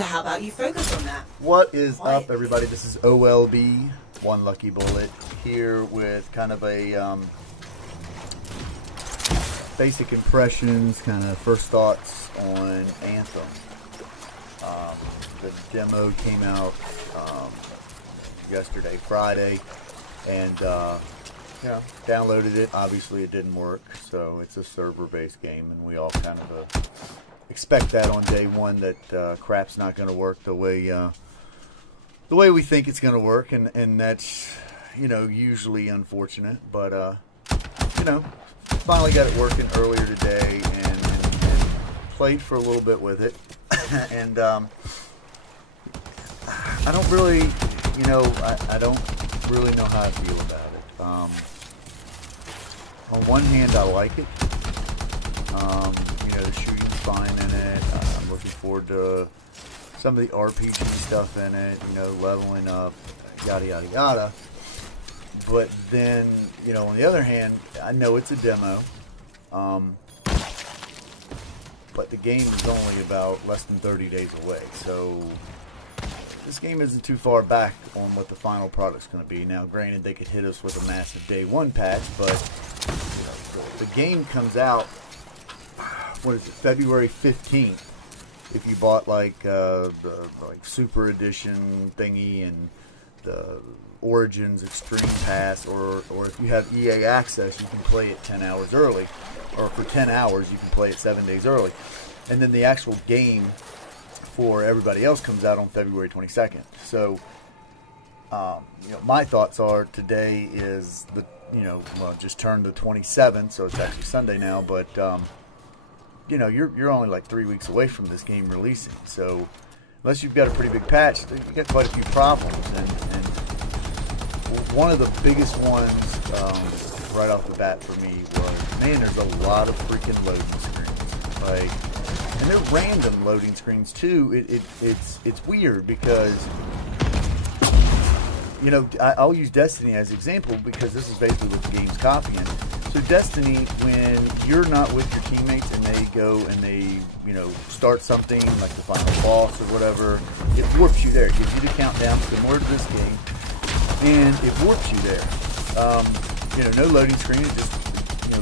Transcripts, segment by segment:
So how about you focus on that? What is up, everybody? This is OLB, One Lucky Bullet, here with kind of a basic impressions, kind of first thoughts on Anthem. The demo came out yesterday, Friday, and downloaded it. Obviously it didn't work, so it's a server-based game, and we all kind of expect that on day one, that crap's not going to work the way we think it's going to work, and that's, usually unfortunate. But finally got it working earlier today, and played for a little bit with it. And I don't really, I don't really know how I feel about it. On one hand, I like it. The shooting's fine in it. I'm looking forward to some of the RPG stuff in it, leveling up, yada, yada, yada. But then, on the other hand, I know it's a demo. But the game is only about less than 30 days away. So this game isn't too far back on what the final product's going to be. Now, granted, they could hit us with a massive day one patch, but the game comes out, February 15th. If you bought the Super Edition thingy and the Origins Extreme Pass, or if you have EA Access, you can play it 10 hours early, or for 10 hours you can play it 7 days early. And then the actual game for everybody else comes out on February 22nd. So my thoughts are, today is the just turned the 27th, so it's actually Sunday now, but you're only like 3 weeks away from this game releasing. So unless you've got a pretty big patch, you've got quite a few problems. And one of the biggest ones right off the bat for me was, man, there's a lot of freaking loading screens. And they're random loading screens too. It's weird because, I'll use Destiny as an example because this is basically what the game's copying. So Destiny, when you're not with your teammates and they go and they, start something like the final boss or whatever, it warps you there. It gives you the countdown similar to this game, and it warps you there. No loading screen. It just,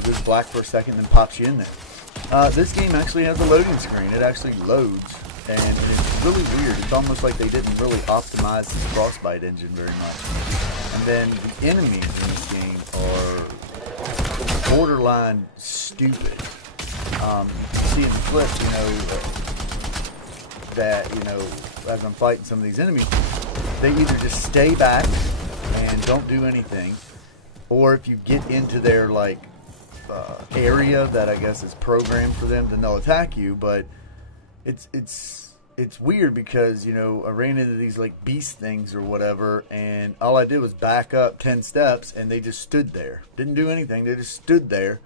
goes black for a second and then pops you in there. This game actually has a loading screen. It actually loads, and it's really weird. It's almost like they didn't really optimize this Frostbite engine very much. And then the enemies in this game are borderline stupid. You see in the clip, as I'm fighting some of these enemies, they either just stay back and don't do anything, or if you get into their area that I guess is programmed for them, then they'll attack you. But it's weird because I ran into these beast things or whatever, and all I did was back up 10 steps and they just stood there, didn't do anything. They just stood there,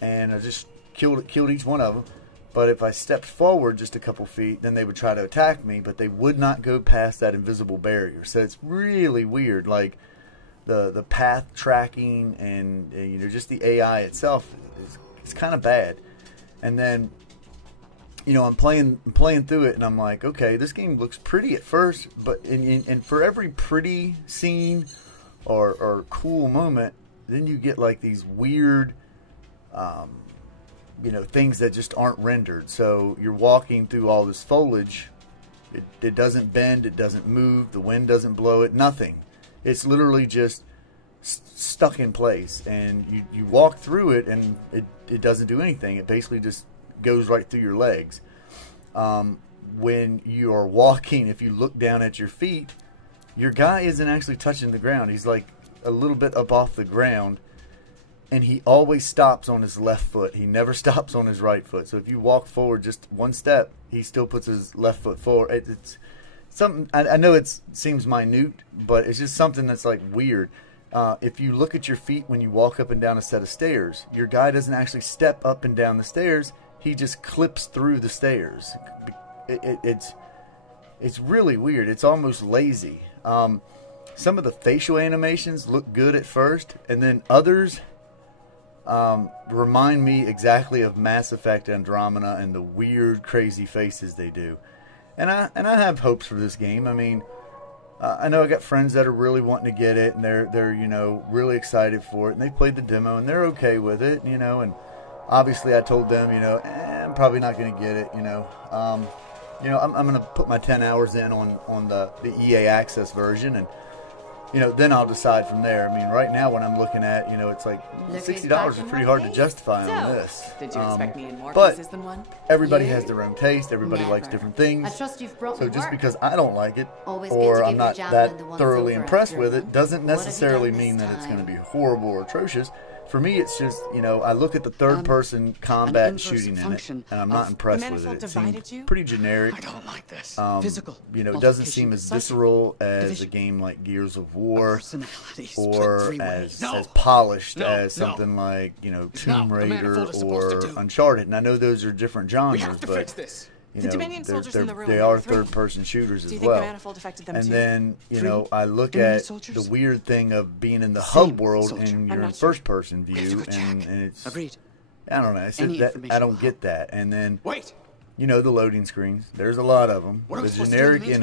and I just killed each one of them. But if I stepped forward just a couple feet, then they would try to attack me, but they would not go past that invisible barrier. So it's really weird. The path tracking and just the AI itself is kind of bad. And then I'm playing through it, and I'm like, okay, this game looks pretty at first, but and for every pretty scene or cool moment, then you get these weird things that just aren't rendered. So you're walking through all this foliage, it doesn't bend, it doesn't move, the wind doesn't blow it, nothing. It's literally just stuck in place, and you walk through it and it doesn't do anything. It basically just goes right through your legs. When you are walking, if you look down at your feet, your guy isn't actually touching the ground. He's a little bit up off the ground, and he always stops on his left foot. He never stops on his right foot. So if you walk forward just one step, he still puts his left foot forward. It's something, I know it seems minute, but it's just something that's weird. If you look at your feet when you walk up and down a set of stairs, your guy doesn't actually step up and down the stairs. He just clips through the stairs. It's really weird. It's almost lazy. Some of the facial animations look good at first, and then others remind me exactly of Mass Effect Andromeda and the weird, crazy faces they do. And I have hopes for this game. I mean, I know I got friends that are really wanting to get it, and they're you know, really excited for it, and they played the demo and they're okay with it, you know. And obviously, I told them, you know, I'm probably not going to get it, you know. You know, I'm going to put my 10 hours in on the EA Access version, and you know, then I'll decide from there. I mean, right now when I'm looking at, you know, it's like $60 is pretty hard to justify on this. Did you expect me in more but pieces than one? everybody has their own taste. Everybody likes different things. I trust you've brought So me just work. because I don't like it Always good or to I'm give not your that javelin the once thoroughly over impressed after with a it doesn't month. What have you necessarily done mean this that it's going to time? be horrible or atrocious. For me, it's just, you know, I look at the third-person combat inverse shooting in it, function and I'm not of impressed the with it. manifold It divided seems you? pretty generic. I don't like this. Physical, you know, it doesn't seem as visceral as division. a game like Gears of War, Personality or split 3 as, ways. as polished No, as no. something like, you know, It's not Tomb what the Raider manifold is supposed or to do. Uncharted. And I know those are different genres, have to but fix this. you The know, Dominion soldiers in the room they were are three. third-person shooters Do as you think well. the manifold affected them And too? then, you 3 know, I look Dominion at soldiers? the weird thing of being in the Same hub world soldier. and I'm you're in not sure. first-person We have to view, go check. and it's Agreed. I don't know. It's Any that, information I will don't get help. that. And then, Wait. you know, the loading screens. There's a lot of them. What are we The supposed to do in the generic meantime?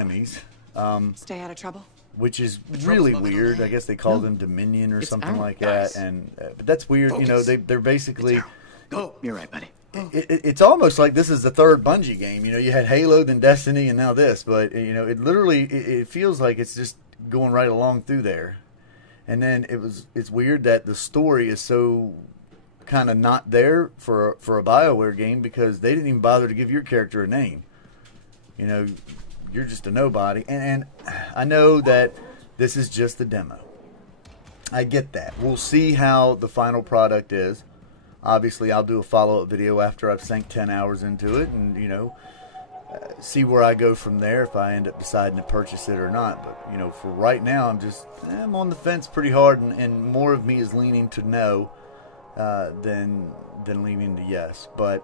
enemies. Stay out of trouble? Which is trouble's really bugging weird. away. I guess they call No. them Dominion or It's something our like guys. that. And but that's weird. You know, Focus. they're basically. Go. You're right, buddy. It's almost like this is the third Bungie game. You know, you had Halo, then Destiny, and now this. But you know, it literally it feels like it's just going right along through there. And then it's weird that the story is so kind of not there for a BioWare game, because they didn't even bother to give your character a name. You know, you're just a nobody. And I know that this is just a demo. I get that. We'll see how the final product is. Obviously, I'll do a follow-up video after I've sank 10 hours into it and, you know, see where I go from there if I end up deciding to purchase it or not. But, you know, for right now, I'm on the fence pretty hard, and more of me is leaning to no than leaning to yes. But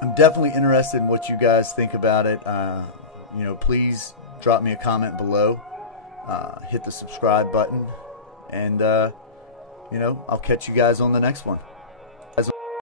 I'm definitely interested in what you guys think about it. You know, please drop me a comment below. Hit the subscribe button. And, you know, I'll catch you guys on the next one.